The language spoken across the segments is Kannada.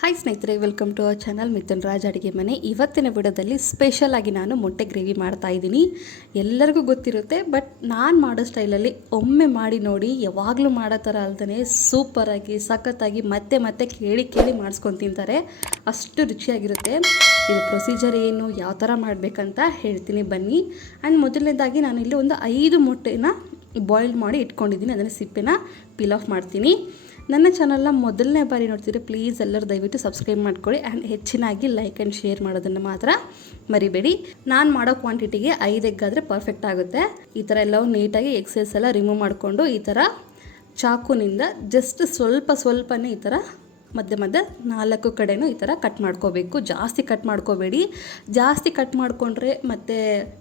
ಹಾಯ್ ಸ್ನೇಹಿತರೆ, welcome to our channel Mithun Raj ಅಡುಗೆ ಮನೆ. ಇವತ್ತಿನ ವಿಡಿಯೋದಲ್ಲಿ ಸ್ಪೆಷಲ್ ಆಗಿ ನಾನು ಮೊಟ್ಟೆ ಗ್ರೇವಿ ಮಾಡ್ತಾ ಇದ್ದೀನಿ. ಎಲ್ಲರಿಗೂ ಗೊತ್ತಿರುತ್ತೆ, ಬಟ್ ನಾನು ಮಾಡೋ ಸ್ಟೈಲಲ್ಲಿ ಒಮ್ಮೆ ಮಾಡಿ ನೋಡಿ. ಯಾವಾಗಲೂ ಮಾಡೋ ಥರ ಅಲ್ದೇ ಸೂಪರಾಗಿ ಸಖತ್ತಾಗಿ ಮತ್ತೆ ಮತ್ತೆ ಕೇಳಿ ಮಾಡಿಸ್ಕೊಂಡು ತಿಂತಾರೆ. ಅಷ್ಟು ರುಚಿಯಾಗಿರುತ್ತೆ. ಇದು ಪ್ರೊಸೀಜರ್ ಏನು, ಯಾವ ಥರ ಮಾಡಬೇಕಂತ ಹೇಳ್ತೀನಿ ಬನ್ನಿ. ಆ್ಯಂಡ್ ಮೊದಲನೇದಾಗಿ ನಾನು ಇಲ್ಲಿ ಒಂದು 5 ಮೊಟ್ಟೆನ ಬಾಯ್ಲ್ ಮಾಡಿ ಇಟ್ಕೊಂಡಿದ್ದೀನಿ. ಅದನ್ನು ಸಿಪ್ಪೆನ ಪೀಲ್ ಆಫ್ ಮಾಡ್ತೀನಿ. ನನ್ನ ಚಾನಲ್ನ ಮೊದಲನೇ ಬಾರಿ ನೋಡ್ತಿದ್ರೆ ಪ್ಲೀಸ್ ಎಲ್ಲರೂ ದಯವಿಟ್ಟು ಸಬ್ಸ್ಕ್ರೈಬ್ ಮಾಡ್ಕೊಳ್ಳಿ. ಆ್ಯಂಡ್ ಹೆಚ್ಚಿನಾಗಿ ಲೈಕ್ ಆ್ಯಂಡ್ ಶೇರ್ ಮಾಡೋದನ್ನು ಮಾತ್ರ ಮರಿಬೇಡಿ. ನಾನು ಮಾಡೋ ಕ್ವಾಂಟಿಟಿಗೆ 5 ಎಗ್ ಆದರೆ ಪರ್ಫೆಕ್ಟ್ ಆಗುತ್ತೆ. ಈ ಥರ ಎಲ್ಲವೂ ನೀಟಾಗಿ ಎಕ್ಸೆಸ್ ಎಲ್ಲ ರಿಮೂವ್ ಮಾಡಿಕೊಂಡು ಈ ಥರ ಚಾಕುನಿಂದ ಜಸ್ಟ್ ಸ್ವಲ್ಪನೇ ಈ ಥರ ಮಧ್ಯೆ 4 ಕಡೆನೂ ಈ ಥರ ಕಟ್ ಮಾಡ್ಕೋಬೇಕು. ಜಾಸ್ತಿ ಕಟ್ ಮಾಡ್ಕೋಬೇಡಿ. ಜಾಸ್ತಿ ಕಟ್ ಮಾಡಿಕೊಂಡ್ರೆ ಮತ್ತು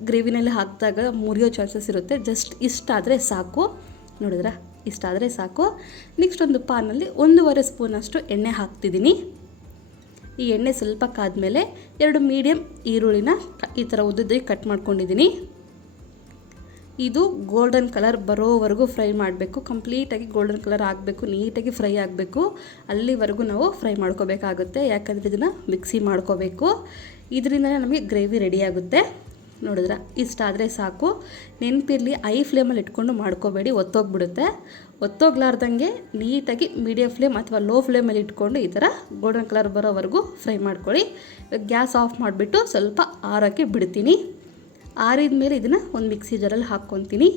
ಗ್ರೇವಿನಲ್ಲಿ ಹಾಕಿದಾಗ ಮುರಿಯೋ ಚಾನ್ಸಸ್ ಇರುತ್ತೆ. ಜಸ್ಟ್ ಇಷ್ಟಾದರೆ ಸಾಕು. ನೋಡಿದ್ರಾ, ಇಷ್ಟಾದರೆ ಸಾಕು. ನೆಕ್ಸ್ಟ್ ಒಂದು ಪಾನಲ್ಲಿ 1.5 ಸ್ಪೂನಷ್ಟು ಎಣ್ಣೆ ಹಾಕ್ತಿದ್ದೀನಿ. ಈ ಎಣ್ಣೆ ಸ್ವಲ್ಪ ಕಾದ್ಮೇಲೆ 2 ಮೀಡಿಯಮ್ ಈರುಳ್ಳಿನ ಈ ಥರ ಉದ್ದದಾಗಿ ಕಟ್ ಮಾಡ್ಕೊಂಡಿದ್ದೀನಿ. ಇದು ಗೋಲ್ಡನ್ ಕಲರ್ ಬರೋವರೆಗೂ ಫ್ರೈ ಮಾಡಬೇಕು. ಕಂಪ್ಲೀಟಾಗಿ ಗೋಲ್ಡನ್ ಕಲರ್ ಆಗಬೇಕು, ನೀಟಾಗಿ ಫ್ರೈ ಆಗಬೇಕು. ಅಲ್ಲಿವರೆಗೂ ನಾವು ಫ್ರೈ ಮಾಡ್ಕೋಬೇಕಾಗುತ್ತೆ. ಯಾಕಂದರೆ ಇದನ್ನು ಮಿಕ್ಸಿ ಮಾಡ್ಕೋಬೇಕು. ಇದರಿಂದಲೇ ನಮಗೆ ಗ್ರೇವಿ ರೆಡಿ ಆಗುತ್ತೆ. ನೋಡಿದ್ರೆ ಇಷ್ಟಾದರೆ ಸಾಕು. ನೆನಪಿರಲಿ, ಐ ಫ್ಲೇಮಲ್ಲಿ ಇಟ್ಕೊಂಡು ಮಾಡ್ಕೋಬೇಡಿ, ಒತ್ತೋಗ್ಬಿಡುತ್ತೆ. ಒತ್ತೋಗ್ಲಾರ್ದಂಗೆ ನೀಟಾಗಿ ಮೀಡಿಯಮ್ ಫ್ಲೇಮ್ ಅಥವಾ ಲೋ ಫ್ಲೇಮಲ್ಲಿ ಇಟ್ಕೊಂಡು ಈ ಥರ ಗೋಲ್ಡನ್ ಕಲರ್ ಬರೋವರೆಗೂ ಫ್ರೈ ಮಾಡ್ಕೊಳ್ಳಿ. ಗ್ಯಾಸ್ ಆಫ್ ಮಾಡಿಬಿಟ್ಟು ಸ್ವಲ್ಪ ಆರೋಕ್ಕೆ ಬಿಡ್ತೀನಿ. ಆರಿದ ಮೇಲೆ ಇದನ್ನು ಒಂದು ಮಿಕ್ಸಿ ಜಾರಲ್ಲಿ ಹಾಕ್ಕೊತೀನಿ.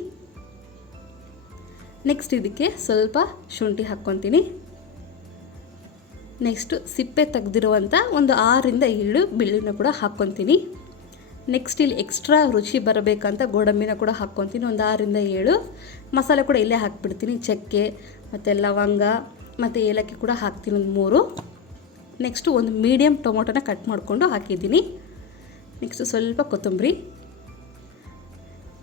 ನೆಕ್ಸ್ಟ್ ಇದಕ್ಕೆ ಸ್ವಲ್ಪ ಶುಂಠಿ ಹಾಕ್ಕೊತೀನಿ. ನೆಕ್ಸ್ಟು ಸಿಪ್ಪೆ ತೆಗೆದಿರುವಂಥ ಒಂದು 6-7 ಬೆಳ್ಳುಳ್ಳಿನ ಕೂಡ ಹಾಕ್ಕೊತೀನಿ. ನೆಕ್ಸ್ಟ್ ಇಲ್ಲಿ ಎಕ್ಸ್ಟ್ರಾ ರುಚಿ ಬರಬೇಕಂತ ಗೋಡಂಬಿನ ಕೂಡ ಹಾಕ್ಕೊತೀನಿ. ಒಂದು 6-7 ಮಸಾಲೆ ಕೂಡ ಇಲ್ಲೇ ಹಾಕ್ಬಿಡ್ತೀನಿ. ಚಕ್ಕೆ ಮತ್ತು ಲವಂಗ ಮತ್ತು ಏಲಕ್ಕಿ ಕೂಡ ಹಾಕ್ತೀನಿ, ಒಂದು 3. ನೆಕ್ಸ್ಟು ಒಂದು ಮೀಡಿಯಮ್ ಟೊಮೊಟೊನ ಕಟ್ ಮಾಡಿಕೊಂಡು ಹಾಕಿದ್ದೀನಿ. ನೆಕ್ಸ್ಟು ಸ್ವಲ್ಪ ಕೊತ್ತಂಬರಿ.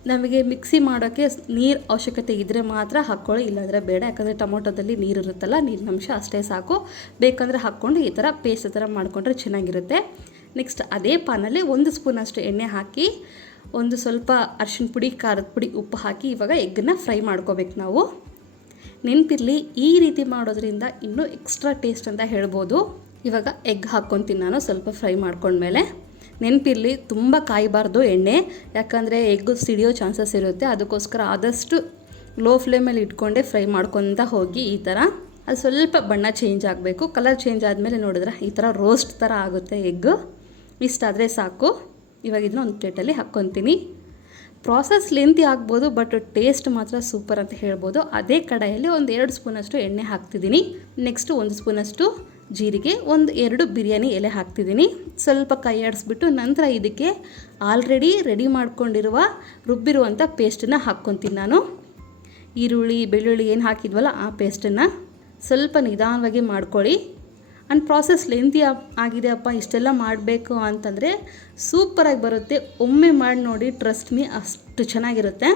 ನಮಗೆ ಮಿಕ್ಸಿ ಮಾಡೋಕ್ಕೆ ನೀರು ಅವಶ್ಯಕತೆ ಇದ್ದರೆ ಮಾತ್ರ ಹಾಕ್ಕೊಳ್ಳಿ, ಇಲ್ಲಾಂದರೆ ಬೇಡ. ಯಾಕಂದರೆ ಟೊಮೊಟೊದಲ್ಲಿ ನೀರು ಇರುತ್ತಲ್ಲ, ನೀರಿನ ಅಂಶ ಅಷ್ಟೇ ಸಾಕು. ಬೇಕಂದರೆ ಹಾಕ್ಕೊಂಡು ಈ ಥರ ಪೇಸ್ಟ್ ಥರ ಮಾಡಿಕೊಂಡ್ರೆ ಚೆನ್ನಾಗಿರುತ್ತೆ. ನೆಕ್ಸ್ಟ್ ಅದೇ ಪಾನಲ್ಲಿ 1 ಸ್ಪೂನಷ್ಟು ಎಣ್ಣೆ ಹಾಕಿ, ಒಂದು ಸ್ವಲ್ಪ ಅರಿಶಿನ ಪುಡಿ, ಖಾರದ ಪುಡಿ, ಉಪ್ಪು ಹಾಕಿ ಇವಾಗ ಎಗ್ಗನ್ನು ಫ್ರೈ ಮಾಡ್ಕೋಬೇಕು ನಾವು. ನೆನಪಿರಲಿ, ಈ ರೀತಿ ಮಾಡೋದ್ರಿಂದ ಇನ್ನೂ ಎಕ್ಸ್ಟ್ರಾ ಟೇಸ್ಟ್ ಅಂತ ಹೇಳ್ಬೋದು. ಇವಾಗ ಎಗ್ ಹಾಕ್ಕೊತೀನಿ ನಾನು ಸ್ವಲ್ಪ ಫ್ರೈ ಮಾಡ್ಕೊಂಡ್ಮೇಲೆ. ನೆನಪಿರಲಿ, ತುಂಬ ಕಾಯಬಾರ್ದು ಎಣ್ಣೆ, ಯಾಕಂದರೆ ಎಗ್ಗು ಸಿಡಿಯೋ ಚಾನ್ಸಸ್ ಇರುತ್ತೆ. ಅದಕ್ಕೋಸ್ಕರ ಆದಷ್ಟು ಲೋ ಫ್ಲೇಮಲ್ಲಿ ಇಟ್ಕೊಂಡೆ ಫ್ರೈ ಮಾಡ್ಕೊತ ಹೋಗಿ. ಈ ಥರ ಅದು ಸ್ವಲ್ಪ ಬಣ್ಣ ಚೇಂಜ್ ಆಗಬೇಕು. ಕಲರ್ ಚೇಂಜ್ ಆದಮೇಲೆ ನೋಡಿದ್ರೆ ಈ ಥರ ರೋಸ್ಟ್ ಥರ ಆಗುತ್ತೆ ಎಗ್ಗು. ಇಷ್ಟಾದರೆ ಸಾಕು. ಇವಾಗ ಇದನ್ನ ಒಂದು ಪ್ಲೇಟಲ್ಲಿ ಹಾಕ್ಕೊತೀನಿ. ಪ್ರಾಸೆಸ್ ಲೆಂತಿ ಆಗ್ಬೋದು, ಬಟ್ ಟೇಸ್ಟ್ ಮಾತ್ರ ಸೂಪರ್ ಅಂತ ಹೇಳ್ಬೋದು. ಅದೇ ಕಡಾಯಲ್ಲಿ ಒಂದು 2 ಸ್ಪೂನಷ್ಟು ಎಣ್ಣೆ ಹಾಕ್ತಿದ್ದೀನಿ. ನೆಕ್ಸ್ಟು 1 ಸ್ಪೂನಷ್ಟು ಜೀರಿಗೆ, 1-2 ಬಿರಿಯಾನಿ ಎಲೆ ಹಾಕ್ತಿದ್ದೀನಿ. ಸ್ವಲ್ಪ ಕೈ ಆಡಿಸ್ಬಿಟ್ಟು ನಂತರ ಇದಕ್ಕೆ ಆಲ್ರೆಡಿ ರೆಡಿ ಮಾಡ್ಕೊಂಡಿರುವ ರುಬ್ಬಿರುವಂಥ ಪೇಸ್ಟನ್ನು ಹಾಕ್ಕೊತೀನಿ ನಾನು. ಈರುಳ್ಳಿ ಬೆಳ್ಳುಳ್ಳಿ ಏನು ಹಾಕಿದ್ವಲ್ಲ ಆ ಪೇಸ್ಟನ್ನು ಸ್ವಲ್ಪ ನಿಧಾನವಾಗಿ ಮಾಡ್ಕೊಳ್ಳಿ. ಆ್ಯಂಡ್ ಪ್ರಾಸೆಸ್ ಲೆಂತಿ ಆಗಿದೆ ಅಪ್ಪ, ಇಷ್ಟೆಲ್ಲ ಮಾಡಬೇಕು ಅಂತಂದರೆ ಸೂಪರಾಗಿ ಬರುತ್ತೆ. ಒಮ್ಮೆ ಮಾಡಿ ನೋಡಿ, ಟ್ರಸ್ಟ್ ಮೀ, ಅಷ್ಟು ಚೆನ್ನಾಗಿರುತ್ತೆ.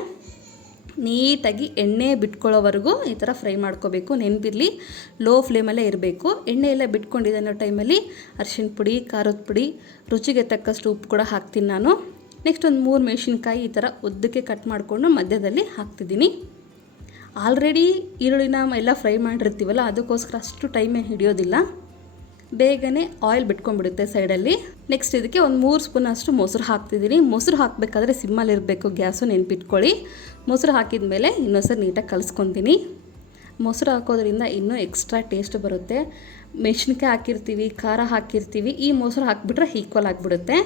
ನೀಟಾಗಿ ಎಣ್ಣೆ ಬಿಟ್ಕೊಳ್ಳೋವರೆಗೂ ಈ ಥರ ಫ್ರೈ ಮಾಡ್ಕೋಬೇಕು. ನೆನಪಿರಲಿ, ಲೋ ಫ್ಲೇಮಲ್ಲೇ ಇರಬೇಕು. ಎಣ್ಣೆ ಎಲ್ಲ ಬಿಟ್ಕೊಂಡಿದೆ ಅನ್ನೋ ಟೈಮಲ್ಲಿ ಅರಿಶಿನ ಪುಡಿ, ಖಾರದ ಪುಡಿ, ರುಚಿಗೆ ತಕ್ಕಷ್ಟು ಉಪ್ಪು ಕೂಡ ಹಾಕ್ತೀನಿ ನಾನು. ನೆಕ್ಸ್ಟ್ ಒಂದು 3 ಮೆಣಸಿನ್ಕಾಯಿ ಈ ಥರ ಉದ್ದಕ್ಕೆ ಕಟ್ ಮಾಡಿಕೊಂಡು ಮಧ್ಯದಲ್ಲಿ ಹಾಕ್ತಿದ್ದೀನಿ. ಆಲ್ರೆಡಿ ಈರುಳ್ಳಿನ ಎಲ್ಲ ಫ್ರೈ ಮಾಡಿರ್ತೀವಲ್ಲ, ಅದಕ್ಕೋಸ್ಕರ ಅಷ್ಟು ಟೈಮೇ ಹಿಡಿಯೋದಿಲ್ಲ, ಬೇಗನೆ ಆಯಿಲ್ ಬಿಟ್ಕೊಂಡ್ಬಿಡುತ್ತೆ ಸೈಡಲ್ಲಿ. ನೆಕ್ಸ್ಟ್ ಇದಕ್ಕೆ ಒಂದು 3 ಸ್ಪೂನಷ್ಟು ಮೊಸರು ಹಾಕ್ತಿದ್ದೀನಿ. ಮೊಸರು ಹಾಕಬೇಕಾದ್ರೆ ಸಿಮ್ಮಲ್ಲಿ ಇರಬೇಕು ಗ್ಯಾಸು, ನೆನಪಿಟ್ಕೊಳ್ಳಿ. ಮೊಸರು ಹಾಕಿದ ಮೇಲೆ ಇನ್ನೊಂದ್ಸರಿ ನೀಟಾಗಿ ಕಲಿಸ್ಕೊತೀನಿ. ಮೊಸರು ಹಾಕೋದ್ರಿಂದ ಇನ್ನೂ ಎಕ್ಸ್ಟ್ರಾ ಟೇಸ್ಟ್ ಬರುತ್ತೆ. ಮೆಣಸಿನ್ಕಾಯಿ ಹಾಕಿರ್ತೀವಿ, ಖಾರ ಹಾಕಿರ್ತೀವಿ, ಈ ಮೊಸರು ಹಾಕಿಬಿಟ್ರೆ ಈಕ್ವಲ್ ಆಗಿಬಿಡುತ್ತೆ.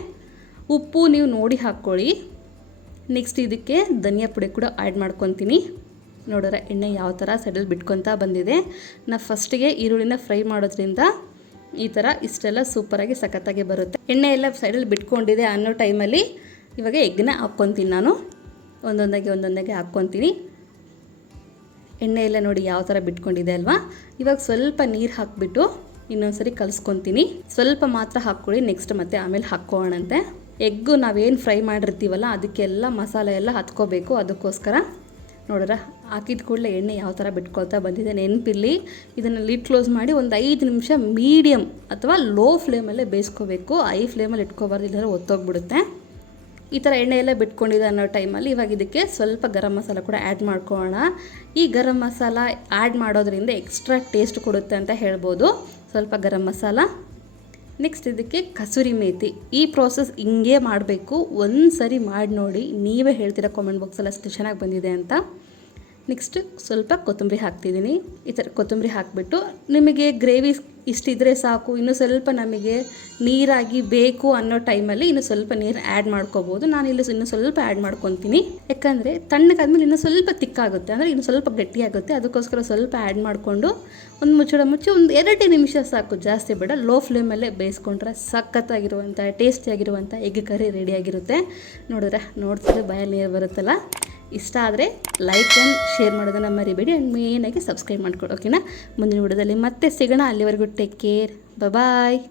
ಉಪ್ಪು ನೀವು ನೋಡಿ ಹಾಕ್ಕೊಳ್ಳಿ. ನೆಕ್ಸ್ಟ್ ಇದಕ್ಕೆ ಧನಿಯಾ ಪುಡಿ ಕೂಡ ಆ್ಯಡ್ ಮಾಡ್ಕೊತೀನಿ. ನೋಡಿದ್ರೆ ಎಣ್ಣೆ ಯಾವ ಥರ ಸೈಡಲ್ಲಿ ಬಿಟ್ಕೊತಾ ಬಂದಿದೆ. ನಾನು ಫಸ್ಟಿಗೆ ಈರುಳ್ಳಿನ ಫ್ರೈ ಮಾಡೋದ್ರಿಂದ ಈ ಥರ ಇಷ್ಟೆಲ್ಲ ಸೂಪರಾಗಿ ಸಖತ್ತಾಗಿ ಬರುತ್ತೆ. ಎಣ್ಣೆ ಎಲ್ಲ ಸೈಡಲ್ಲಿ ಬಿಟ್ಕೊಂಡಿದೆ ಅನ್ನೋ ಟೈಮಲ್ಲಿ ಇವಾಗ ಎಗ್ಗನ್ನ ಹಾಕ್ಕೊತೀನಿ ನಾನು. ಒಂದೊಂದಾಗಿ ಹಾಕ್ಕೊತೀನಿ. ಎಣ್ಣೆ ಎಲ್ಲ ನೋಡಿ ಯಾವ ಥರ ಬಿಟ್ಕೊಂಡಿದೆ ಅಲ್ವಾ. ಇವಾಗ ಸ್ವಲ್ಪ ನೀರು ಹಾಕಿಬಿಟ್ಟು ಇನ್ನೊಂದ್ಸರಿ ಕಲಿಸ್ಕೊತೀನಿ. ಸ್ವಲ್ಪ ಮಾತ್ರ ಹಾಕ್ಕೊಳ್ಳಿ, ನೆಕ್ಸ್ಟ್ ಮತ್ತೆ ಆಮೇಲೆ ಹಾಕ್ಕೊಳ್ಳೋಣಂತೆ. ಎಗ್ಗು ನಾವೇನು ಫ್ರೈ ಮಾಡಿರ್ತೀವಲ್ಲ ಅದಕ್ಕೆಲ್ಲ ಮಸಾಲೆ ಎಲ್ಲ ಹತ್ಕೋಬೇಕು. ಅದಕ್ಕೋಸ್ಕರ ನೋಡ್ರ ಹಾಕಿದ ಕೂಡಲೇ ಎಣ್ಣೆ ಯಾವ ಥರ ಬಿಟ್ಕೊಳ್ತಾ ಬಂದಿದೆ. ನೆನಪಿರಲಿ, ಇದನ್ನು ಲಿಡ್ ಕ್ಲೋಸ್ ಮಾಡಿ ಒಂದು 5 ನಿಮಿಷ ಮೀಡಿಯಮ್ ಅಥವಾ ಲೋ ಫ್ಲೇಮಲ್ಲೇ ಬೇಯಿಸ್ಕೋಬೇಕು. ಐ ಫ್ಲೇಮಲ್ಲಿ ಇಟ್ಕೋಬಾರ್ದು, ಇಲ್ಲಾಂದರೆ ಒತ್ತೋಗ್ಬಿಡುತ್ತೆ. ಈ ಥರ ಎಣ್ಣೆ ಎಲ್ಲ ಬಿಟ್ಕೊಂಡಿದೆ ಅನ್ನೋ ಟೈಮಲ್ಲಿ ಇವಾಗ ಇದಕ್ಕೆ ಸ್ವಲ್ಪ ಗರಂ ಮಸಾಲ ಕೂಡ ಆ್ಯಡ್ ಮಾಡ್ಕೊಳ್ಳೋಣ. ಈ ಗರಂ ಮಸಾಲ ಆ್ಯಡ್ ಮಾಡೋದ್ರಿಂದ ಎಕ್ಸ್ಟ್ರಾ ಟೇಸ್ಟ್ ಕೊಡುತ್ತೆ ಅಂತ ಹೇಳ್ಬೋದು. ಸ್ವಲ್ಪ ಗರಂ ಮಸಾಲ, ನೆಕ್ಸ್ಟ್ ಇದಕ್ಕೆ ಕಸೂರಿ ಮೇಥಿ. ಈ ಪ್ರೋಸೆಸ್ ಹಿಂಗೆ ಮಾಡಬೇಕು, ಒಂದು ಸರಿ ಮಾಡಿ ನೋಡಿ, ನೀವೇ ಹೇಳ್ತೀರಾ ಕಾಮೆಂಟ್ ಬಾಕ್ಸಲ್ಲಿ ಅಷ್ಟು ಚೆನ್ನಾಗಿ ಬಂದಿದೆ ಅಂತ. ನೆಕ್ಸ್ಟ್ ಸ್ವಲ್ಪ ಕೊತ್ತಂಬರಿ ಹಾಕ್ತಿದ್ದೀನಿ. ಈ ಥರ ಕೊತ್ತಂಬರಿ ಹಾಕಿಬಿಟ್ಟು, ನಿಮಗೆ ಗ್ರೇವಿ ಇಷ್ಟಿದ್ರೆ ಸಾಕು, ಇನ್ನೂ ಸ್ವಲ್ಪ ನಮಗೆ ನೀರಾಗಿ ಬೇಕು ಅನ್ನೋ ಟೈಮಲ್ಲಿ ಇನ್ನೂ ಸ್ವಲ್ಪ ನೀರು ಆ್ಯಡ್ ಮಾಡ್ಕೋಬೋದು. ನಾನು ಇಲ್ಲಿ ಇನ್ನೂ ಸ್ವಲ್ಪ ಆ್ಯಡ್ ಮಾಡ್ಕೊತೀನಿ, ಯಾಕಂದರೆ ತಣ್ಣಗಾದ್ಮೇಲೆ ಇನ್ನೂ ಸ್ವಲ್ಪ ತಿಕ್ಕಾಗುತ್ತೆ, ಅಂದರೆ ಇನ್ನೂ ಸ್ವಲ್ಪ ಗಟ್ಟಿಯಾಗುತ್ತೆ. ಅದಕ್ಕೋಸ್ಕರ ಸ್ವಲ್ಪ ಆ್ಯಡ್ ಮಾಡಿಕೊಂಡು ಒಂದು ಮುಚ್ಚಿ ಒಂದು 2 ನಿಮಿಷ ಸಾಕು, ಜಾಸ್ತಿ ಬೇಡ. ಲೋ ಫ್ಲೇಮಲ್ಲೇ ಬೇಯಿಸ್ಕೊಂಡ್ರೆ ಸಖತ್ತಾಗಿರುವಂಥ ಟೇಸ್ಟಿಯಾಗಿರುವಂಥ ಎಗ್ ಕರಿ ರೆಡಿಯಾಗಿರುತ್ತೆ. ನೋಡ್ತಿದ್ರೆ ಬಾಯಲ್ಲಿ ನೀರು ಬರುತ್ತಲ್ಲ. ಇಷ್ಟ ಆದರೆ ಲೈಕ್ ಆ್ಯಂಡ್ ಶೇರ್ ಮಾಡೋದನ್ನು ಮರಿಬೇಡಿ, ಆ್ಯಂಡ್ ಮೇನಾಗಿ ಸಬ್ಸ್ಕ್ರೈಬ್ ಮಾಡ್ಕೊಳ್ಳಿ. ಓಕೆನಾ? ಮುಂದಿನ ವಿಡಿಯೋದಲ್ಲಿ ಮತ್ತೆ ಸಿಗೋಣ. ಅಲ್ಲಿವರೆಗೂ ಟೇಕ್ ಕೇರ್, ಬಾಯ್.